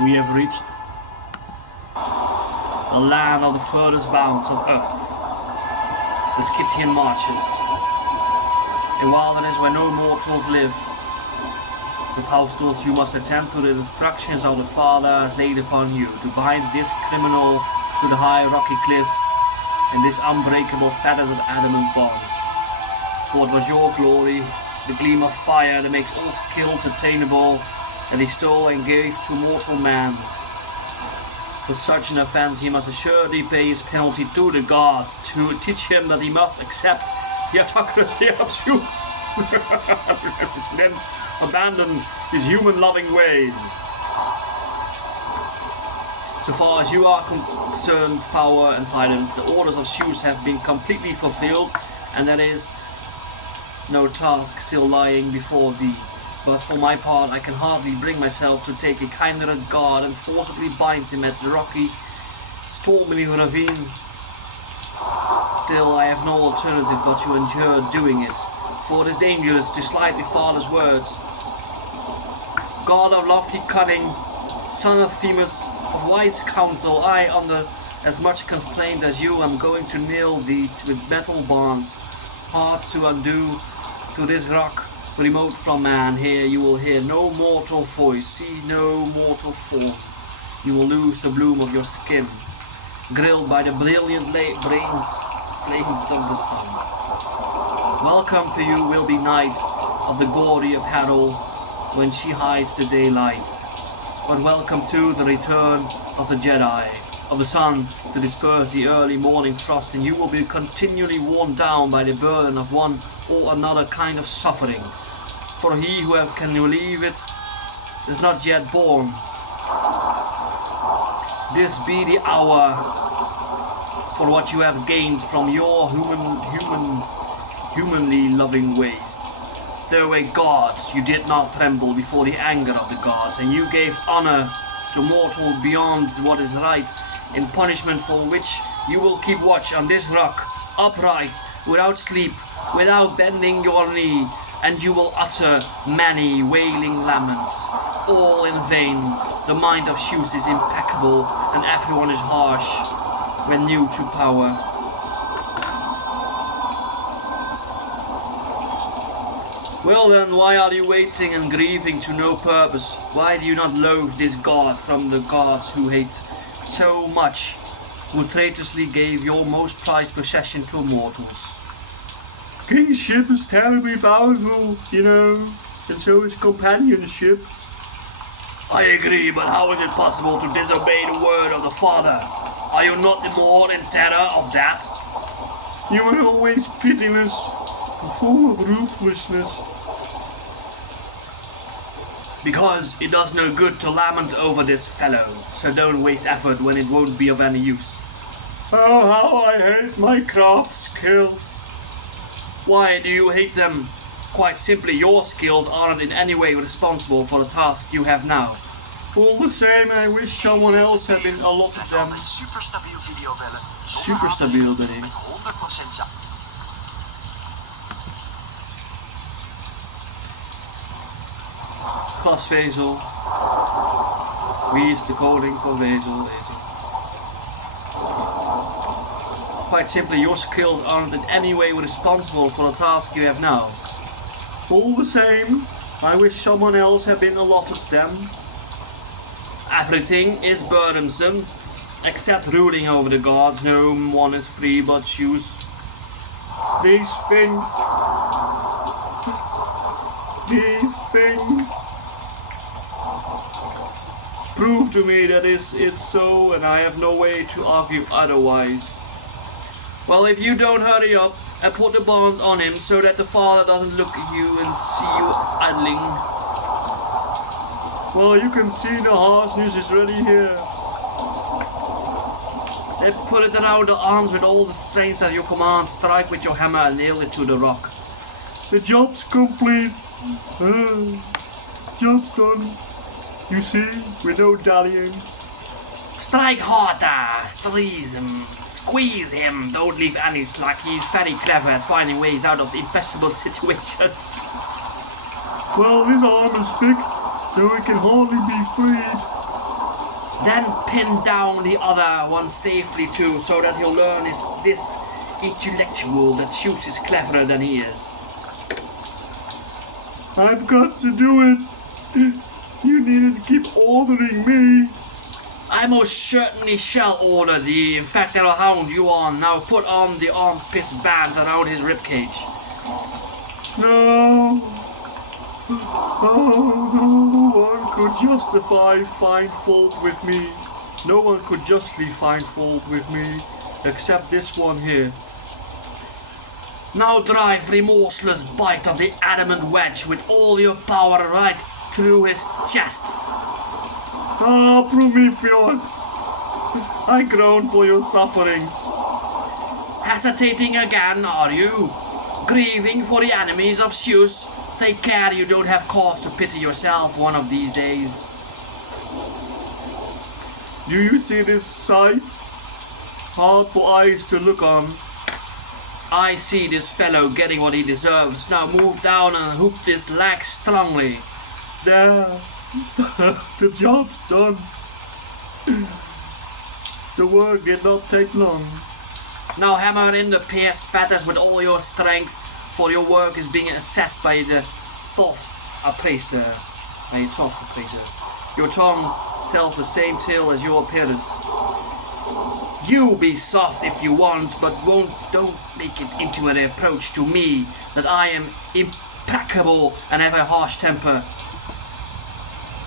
We have reached the land of the furthest bounds of earth, the Scythian marches, a wilderness where no mortals live. With house tools you must attend to the instructions of the Father has laid upon you, to bind this criminal to the high rocky cliff and this unbreakable fetters of adamant bonds. For it was your glory, the gleam of fire that makes all skills attainable, that he stole and gave to mortal man. For such an offense he must assuredly pay his penalty to the gods, to teach him that he must accept the autocracy of Zeus and abandon his human-loving ways. So far as you are concerned, power and violence, the orders of Zeus have been completely fulfilled, and there is no task still lying before thee. But for my part, I can hardly bring myself to take a kindred god and forcibly bind him at the rocky, stormy ravine. Still, I have no alternative but to endure doing it, for it is dangerous to slight the Father's words. God of lofty cunning, son of Themis, of wise counsel, I, under as much constraint as you, am going to nail thee with metal bonds, hard to undo, to this rock, remote from man. Here you will hear no mortal voice, see no mortal form. You will lose the bloom of your skin, grilled by the brilliant flames of the sun. Welcome to you will be night of the gaudy apparel when she hides the daylight. But welcome to the return of the Jedi, of the sun to disperse the early morning frost, and you will be continually worn down by the burden of one or another kind of suffering. For he who can relieve it is not yet born. This be the hour for what you have gained from your humanly loving ways. Though a god, you did not tremble before the anger of the gods, and you gave honor to mortal beyond what is right, in punishment for which you will keep watch on this rock, upright, without sleep, without bending your knee, and you will utter many wailing laments, all in vain. The mind of Zeus is impeccable, and everyone is harsh when new to power. Well then, why are you waiting and grieving to no purpose? Why do you not loathe this god from the gods who hate so much, who traitorously gave your most prized possession to mortals? Kingship is terribly powerful, you know, and so is companionship. I agree, but how is it possible to disobey the word of the Father? Are you not more in terror of that? You were always pitiless and full of ruthlessness. Because it does no good to lament over this fellow, so don't waste effort when it won't be of any use. Oh, how I hate my craft skills. Why do you hate them? Quite simply, your skills aren't in any way responsible for the task you have now. All the same, I wish someone else had been allotted them. Super stabiel ben ik. Glasvezel. Wie is de koning van vezel? Quite simply, your skills aren't in any way responsible for the task you have now. All the same, I wish someone else had been allotted them. Everything is burdensome, except ruling over the gods. No one is free but Zeus. These things. Prove to me that it's so, and I have no way to argue otherwise. Well, if you don't hurry up and put the bonds on him so that the Father doesn't look at you and see you idling. Well, you can see the harshness is ready here. Then put it around the arms with all the strength at your command. Strike with your hammer and nail it to the rock. The job's complete. Job's done. You see, without dallying. Strike harder, squeeze him, don't leave any slack. He's very clever at finding ways out of impossible situations. Well, his arm is fixed, so it can hardly be freed. Then pin down the other one safely too, so that he'll learn this intellectual that shoots is cleverer than he is. I've got to do it. You needed to keep ordering me. I most certainly shall order thee. In fact, I'll hound you on. Now put on the armpits band around his ribcage. No. Oh, no one could find fault with me. No one could justly find fault with me, except this one here. Now drive remorseless bite of the adamant wedge with all your power right through his chest. Ah, Prometheus, I groan for your sufferings. Hesitating again, are you? Grieving for the enemies of Zeus? Take care you don't have cause to pity yourself one of these days. Do you see this sight? Hard for eyes to look on. I see this fellow getting what he deserves. Now move down and hook his leg strongly. There. The job's done. The work did not take long. Now hammer in the pierced fetters with all your strength, for your work is being assessed by the Thoth appraiser. Your tongue tells the same tale as your appearance. You be soft if you want, but don't make it into a reproach to me that I am implacable and have a harsh temper.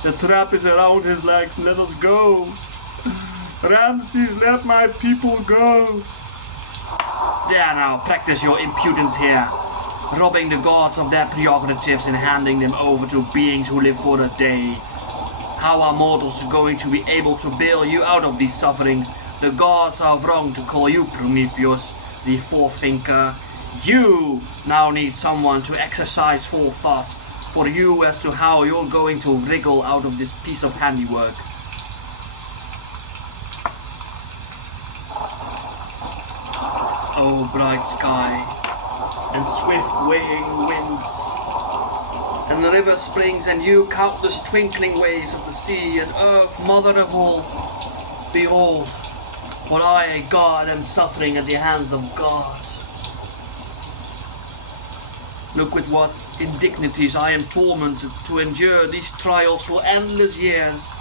The trap is around his legs. Let us go. Ramses, let my people go. There now, practice your impudence here, robbing the gods of their prerogatives and handing them over to beings who live for a day. How are mortals going to be able to bail you out of these sufferings? The gods are wrong to call you Prometheus, the forethinker. You now need someone to exercise full thought for you as to how you're going to wriggle out of this piece of handiwork. Oh, bright sky, and swift weighing winds, and the river springs, and you countless twinkling waves of the sea, and earth, mother of all, behold, what I, a god, am suffering at the hands of gods. Look with what indignities I am tormented to endure these trials for endless years.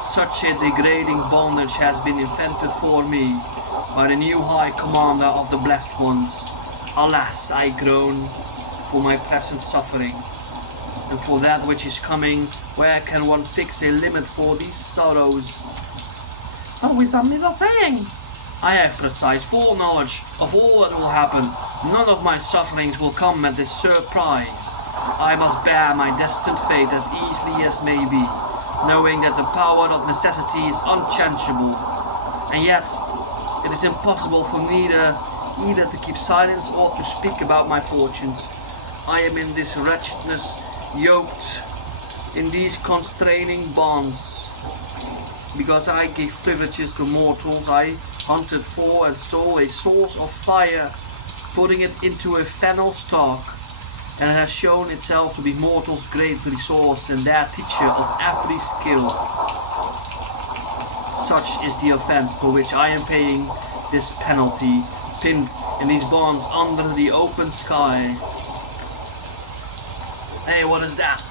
Such a degrading bondage has been invented for me by the new High Commander of the Blessed Ones. Alas, I groan for my present suffering, and for that which is coming. Where can one fix a limit for these sorrows? What is that saying? I have precise foreknowledge of all that will happen. None of my sufferings will come at this surprise. I must bear my destined fate as easily as may be, knowing that the power of necessity is unchangeable. And yet, it is impossible for me either to keep silence or to speak about my fortunes. I am in this wretchedness, yoked in these constraining bonds. Because I gave privileges to mortals, I hunted for and stole a source of fire, putting it into a fennel stalk, and it has shown itself to be mortals' great resource and their teacher of every skill. Such is the offense for which I am paying this penalty, pinned in these bonds under the open sky. Hey, what is that?